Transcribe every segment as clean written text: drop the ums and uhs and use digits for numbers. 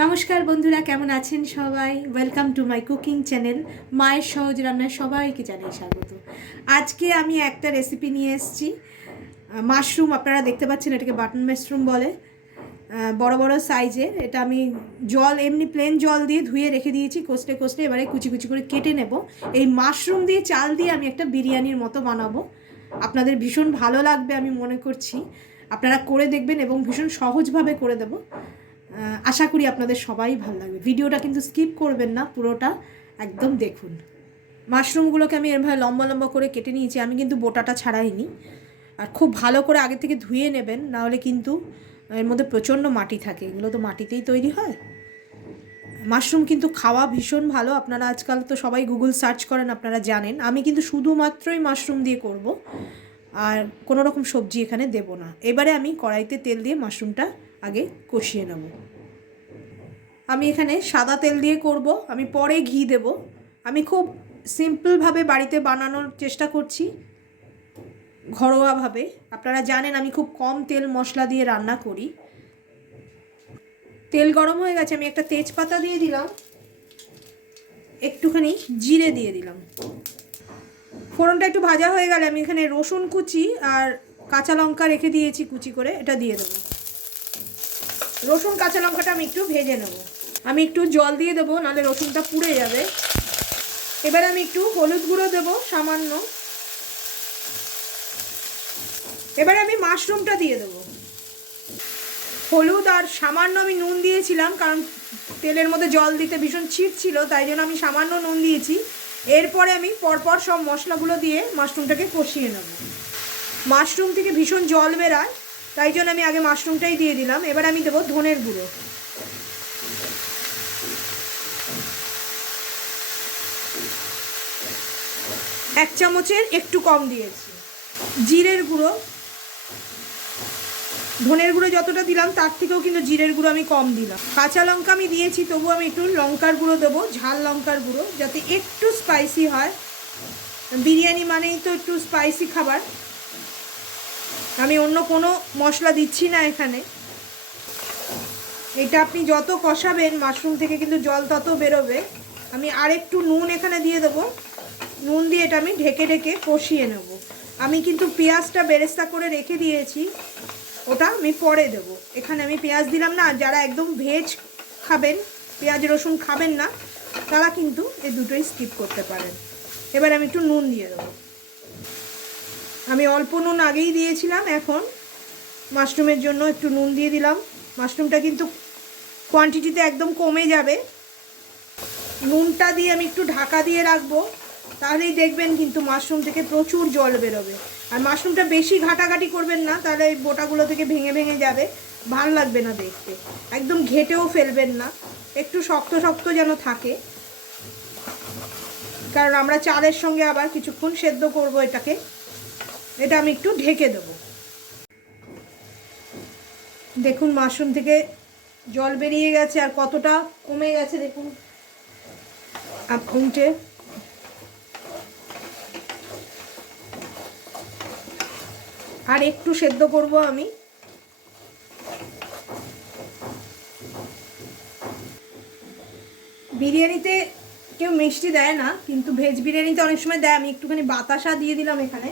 নমস্কার বন্ধুরা, কেমন আছেন সবাই? Welcome to my cooking channel মায়ের সহজ রান্নায় সবাইকে জানাই স্বাগত। আজকে আমি একটা রেসিপি নিয়ে এসেছি। মাশরুম, আপনারা দেখতে পাচ্ছেন, এটাকে বাটন মাশরুম বলে। বড় বড় সাইজের। এটা আমি এমনি প্লেন জল দিয়ে ধুয়ে রেখে দিয়েছি কষতে কষতে। এবারে কুচি কুচি করে কেটে নেব। এই মাশরুম দিয়ে চাল দিয়ে আমি একটা বিরিয়ানির মতো বানাবো। আপনাদের ভীষণ ভালো লাগবে আমি মনে করছি। আপনারা করে দেখবেন এবং ভীষণ সহজভাবে করে দেবো। আশা করি আপনাদের সবাই ভালো লাগবে। ভিডিওটা কিন্তু স্কিপ করবেন না, পুরোটা একদম দেখুন। মাশরুমগুলোকে আমি এরভাবে লম্বা লম্বা করে কেটে নিয়েছি। আমি কিন্তু বোটাটা ছাড়াইনি। আর খুব ভালো করে আগে থেকে ধুয়ে নেবেন, নাহলে কিন্তু এর মধ্যে প্রচণ্ড মাটি থাকে। এগুলো তো মাটিতেই তৈরি হয়। মাশরুম কিন্তু খাওয়া ভীষণ ভালো। আপনারা আজকাল তো সবাই গুগল সার্চ করেন, আপনারা জানেন। আমি কিন্তু শুধুমাত্রই মাশরুম দিয়ে করব, আর কোনো রকম সবজি এখানে দেব না। এবারে আমি কড়াইতে তেল দিয়ে মাশরুমটা আগে কষিয়ে নেব। আমি এখানে সাদা তেল দিয়ে করব, আমি পরে ঘি দেব। আমি খুব সিম্পলভাবে বাড়িতে বানানোর চেষ্টা করছি, ঘরোয়াভাবে। আপনারা জানেন আমি খুব কম তেল মশলা দিয়ে রান্না করি। তেল গরম হয়ে গেছে, আমি একটা তেজপাতা দিয়ে দিলাম, একটুখানি জিরে দিয়ে দিলাম। ফোড়নটা একটু ভাজা হয়ে গেলে আমি এখানে রসুন কুচি আর কাঁচা লঙ্কা রেখে দিয়েছি কুচি করে, এটা দিয়ে দেবো। রসুন কাঁচা লঙ্কাটা আমি একটু ভেজে নেব। আমি একটু জল দিয়ে দেবো, নাহলে রসুনটা পুড়ে যাবে। এবার আমি একটু হলুদ গুঁড়ো দেবো সামান্য। এবারে আমি মাশরুমটা দিয়ে দেবো। হলুদ আর সামান্য আমি নুন দিয়েছিলাম, কারণ তেলের মধ্যে জল দিতে ভীষণ ছিট ছিল, তাই জন্য আমি সামান্য নুন দিয়েছি। এরপরে আমি পরপর সব মশলাগুলো দিয়ে মাশরুমটাকে কষিয়ে নেব। মাশরুম থেকে ভীষণ জল বেরায়, তাই জন্য আমি আগে মাশরুমটাই দিয়ে দিলাম। এবার আমি দেবো ধনের গুঁড়ো। এক চামচের একটু কম দিয়েছি। জিরের গুঁড়ো, ধনের গুঁড়ো যতটা দিলাম তার থেকেও কিন্তু জিরের গুঁড়ো আমি কম দিলাম। কাঁচা লঙ্কা আমি দিয়েছি, তবু আমি একটু লঙ্কার গুঁড়ো দেবো, ঝাল লঙ্কার গুঁড়ো, যাতে একটু স্পাইসি হয়। বিরিয়ানি মানেই তো একটু স্পাইসি খাবার। আমি অন্য কোনো মশলা দিচ্ছি না এখানে। এটা আপনি যত কষাবেন মাশরুম থেকে কিন্তু জল তত বেরোবে। আমি আর একটু নুন এখানে দিয়ে দেবো। নুন দিয়ে এটা আমি ঢেকে ঢেকে কষিয়ে নেব। আমি কিন্তু পেঁয়াজটা বেরেস্তা করে রেখে দিয়েছি, ওটা আমি পরে দেব। এখানে আমি পেঁয়াজ দিলাম না। যারা একদম ভেজ খাবেন, পেঁয়াজ রসুন খাবেন না, তারা কিন্তু এই দুটোই স্কিপ করতে পারেন। এবার আমি একটু নুন দিয়ে দেবো। আমি অল্প নুন আগেই দিয়েছিলাম, এখন মাশরুমের জন্য একটু নুন দিয়ে দিলাম। মাশরুমটা কিন্তু কোয়ান্টিটিতে একদম কমে যাবে। নুনটা দিয়ে আমি একটু ঢাকা দিয়ে রাখবো, তাহলেই দেখবেন কিন্তু মাশরুম থেকে প্রচুর জল বেরোবে। আর মাশরুমটা বেশি ঘাটাঘাটি করবেন না, তাহলে এই বোটাগুলো থেকে ভেঙে ভেঙে যাবে, ভালো লাগবে না দেখতে। একদম ঘেটেও ফেলবেন না, একটু শক্ত শক্ত যেন থাকে, কারণ আমরা চালের সঙ্গে আবার কিছুক্ষণ সেদ্ধ করব এটাকে। এটা আমি একটু ঢেকে দেবো। দেখুন মাশরুম থেকে জল বেরিয়ে গেছে, আর কতটা কমে গেছে দেখুন। উল্টে আর একটু সেদ্ধ করব আমি। বিরিয়ানিতে কেউ মিষ্টি দেয় না, কিন্তু ভেজ বিরিয়ানিতে অনেক সময় দেয়। আমি একটুখানি বাতাসা দিয়ে দিলাম এখানে।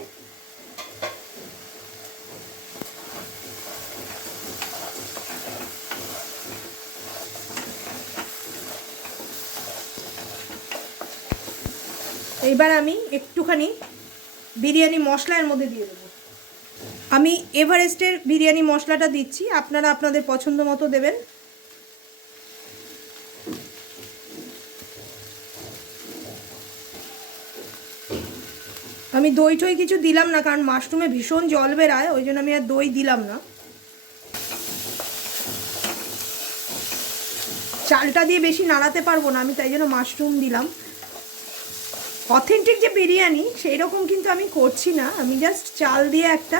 এইবার আমি একটুখানি বিরিয়ানি মশলা এর মধ্যে দিয়ে দেবো। আমি এভারেস্টের বিরিয়ানি মশলাটা দিচ্ছি, আপনারা আপনাদের পছন্দ মতো দেবেন। আমি দই টই কিছু দিলাম না, কারণ মাশরুমে ভীষণ জল বেরায়, ওই জন্য আমি আর দই দিলাম না। চালটা দিয়ে বেশি নাড়াতে পারবো না আমি, তাই জন্য মাশরুম দিলাম। অথেন্টিক যে বিরিয়ানি সেই রকম কিন্তু আমি করছি না, আমি জাস্ট চাল দিয়ে একটা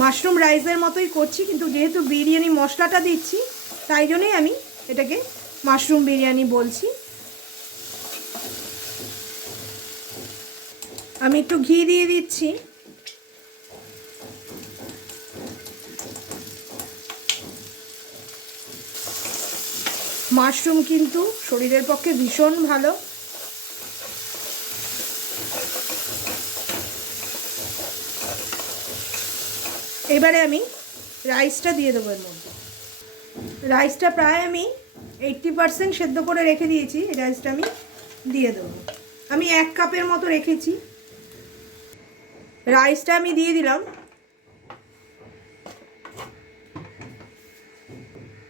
মাশরুম রাইসের মতোই করছি, কিন্তু যেহেতু বিরিয়ানি মশলাটা দিচ্ছি তাই জন্যই আমি এটাকে মাশরুম বিরিয়ানি বলছি। আমি একটু ঘি দিয়ে দিচ্ছি। মাশরুম কিন্তু শরীরের পক্ষে ভীষণ ভালো। এবারে আমি রাইসটা দিয়ে দেবো এর মধ্যে। রাইসটা প্রায় আমি 80% সেদ্ধ করে রেখে দিয়েছি। এই রাইসটা আমি দিয়ে দেবো। আমি 1 কাপের মতো রেখেছি। রাইসটা আমি দিয়ে দিলাম।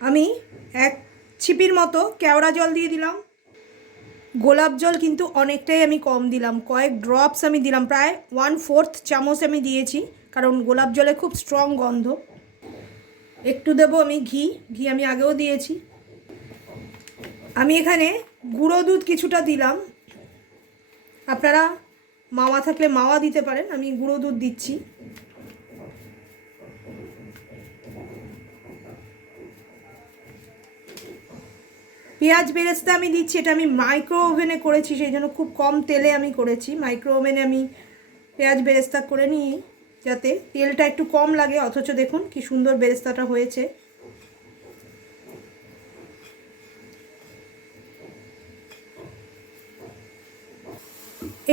আমি 1 ছিপির মতো কেওড়া জল দিয়ে দিলাম। গোলাপ জল কিন্তু অনেকটাই আমি কম দিলাম, কয়েক ড্রপস আমি দিলাম, প্রায় 1/4 চামচ আমি দিয়েছি, কারণ গোলাপ জলে খুব স্ট্রং গন্ধ। একটু দেবো আমি ঘি আমি আগেও দিয়েছি। আমি এখানে গুঁড়ো দুধ কিছুটা দিলাম, আপনারা মাওয়া থাকলে মাওয়া দিতে পারেন, আমি গুঁড়ো দুধ দিচ্ছি। পেঁয়াজ বেরেস্তা আমি দিচ্ছি, এটা আমি মাইক্রো ওভেনে করেছি, সেই জন্য খুব কম তেলে আমি করেছি। মাইক্রো ওভেনে আমি পেঁয়াজ বেরেস্তা করে নিই যাতে তেলটা একটু কম লাগে, অথচ দেখুন কি সুন্দর বেরেস্তাটা হয়েছে।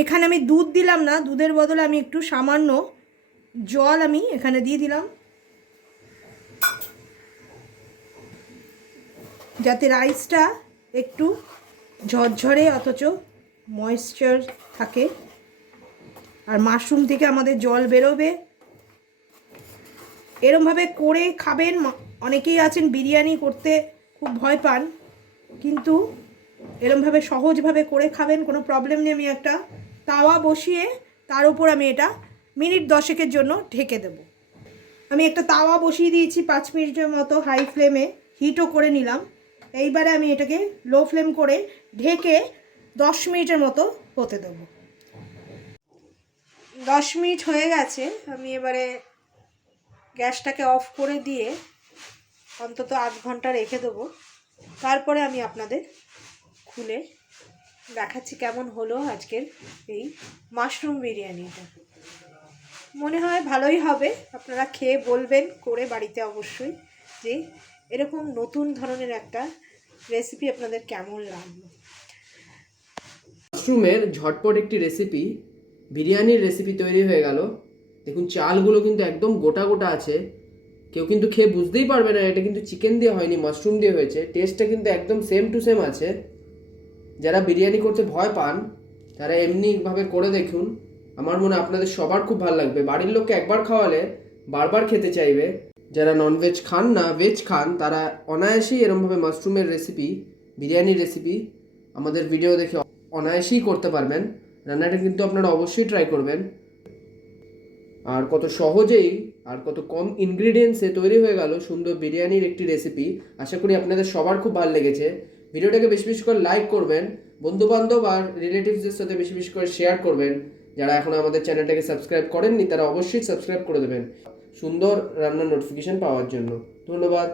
এখানে আমি দুধ দিলাম না, দুধের বদলে আমি একটু সামান্য জল আমি এখানে দিয়ে দিলাম, যাতে রাইসটা একটু ঝরঝরে অথচ ময়েশ্চার থাকে। আর মাশরুম থেকে আমাদের জল বেরোবে। এরমভাবে করে খাবেন। অনেকেই আছেন বিরিয়ানি করতে খুব ভয় পান, কিন্তু এরমভাবে সহজভাবে করে খাবেন, কোনো প্রবলেম নেই। আমি একটা তাওয়া বসিয়ে তার উপর আমি এটা মিনিট 10 জন্য ঢেকে দেব। আমি একটা তাওয়া বসিয়ে দিয়েছি 5 মিনিটের মতো, হাই ফ্লেমে হিটও করে নিলাম। এইবারে আমি এটাকে লো ফ্লেম করে ঢেকে 10 মিনিটের মতো হতে দেব। 10 মিনিট হয়ে গেছে। আমি এবারে গ্যাসটাকে অফ করে দিয়ে অন্তত 8 ঘন্টা রেখে দেবো। তারপরে আমি আপনাদের খুলে দেখাচ্ছি কেমন হলো আজকের এই মাশরুম বিরিয়ানিটা। মনে হয় ভালোই হবে। আপনারা খেয়ে বলবেন করে বাড়িতে অবশ্যই যে এরকম নতুন ধরনের একটা রেসিপি আপনাদের কেমন লাগলো। মাশরুমের ঝটপট একটি রেসিপি, বিরিয়ানির রেসিপি তৈরি হয়ে গেল। দেখুন চালগুলো কিন্তু একদম গোটা গোটা আছে, কেউ কিন্তু খেয়ে বুঝতেই পারবে না এটা কিন্তু চিকেন দিয়ে হয়নি, মাশরুম দিয়ে হয়েছে। টেস্টটা কিন্তু একদম সেম টু সেম আছে। যারা বিরিয়ানি করতে ভয় পান তারা এমনিভাবে করে দেখুন, আমার মনে হয় আপনাদের সবার খুব ভালো লাগবে। বাড়ির লোককে একবার খাওয়ালে বারবার খেতে চাইবে। যারা ননভেজ খান না, ভেজ খান, তারা অনায়াসেই এরমভাবে মাশরুমের রেসিপি, বিরিয়ানির রেসিপি আমাদের ভিডিও দেখে অনায়াসেই করতে পারবেন। রান্নাটা কিন্তু আপনারা অবশ্যই ট্রাই করবেন। আর কত সহজেই আর কত কম ইনগ্রিডিয়েন্টসে তৈরি হয়ে গেল সুন্দর বিরিয়ানির একটি রেসিপি। আশা করি আপনাদের সবার খুব ভালো লেগেছে। ভিডিওটাকে বেশি বেশি করে লাইক করবেন, বন্ধুবান্ধব আর রিলেটিভসদের সাথে বেশি বেশি করে শেয়ার করবেন। যারা এখনও আমাদের চ্যানেলটাকে সাবস্ক্রাইব করেননি তারা অবশ্যই সাবস্ক্রাইব করে দেবেন সুন্দর রান্নার নোটিফিকেশন পাওয়ার জন্য। ধন্যবাদ।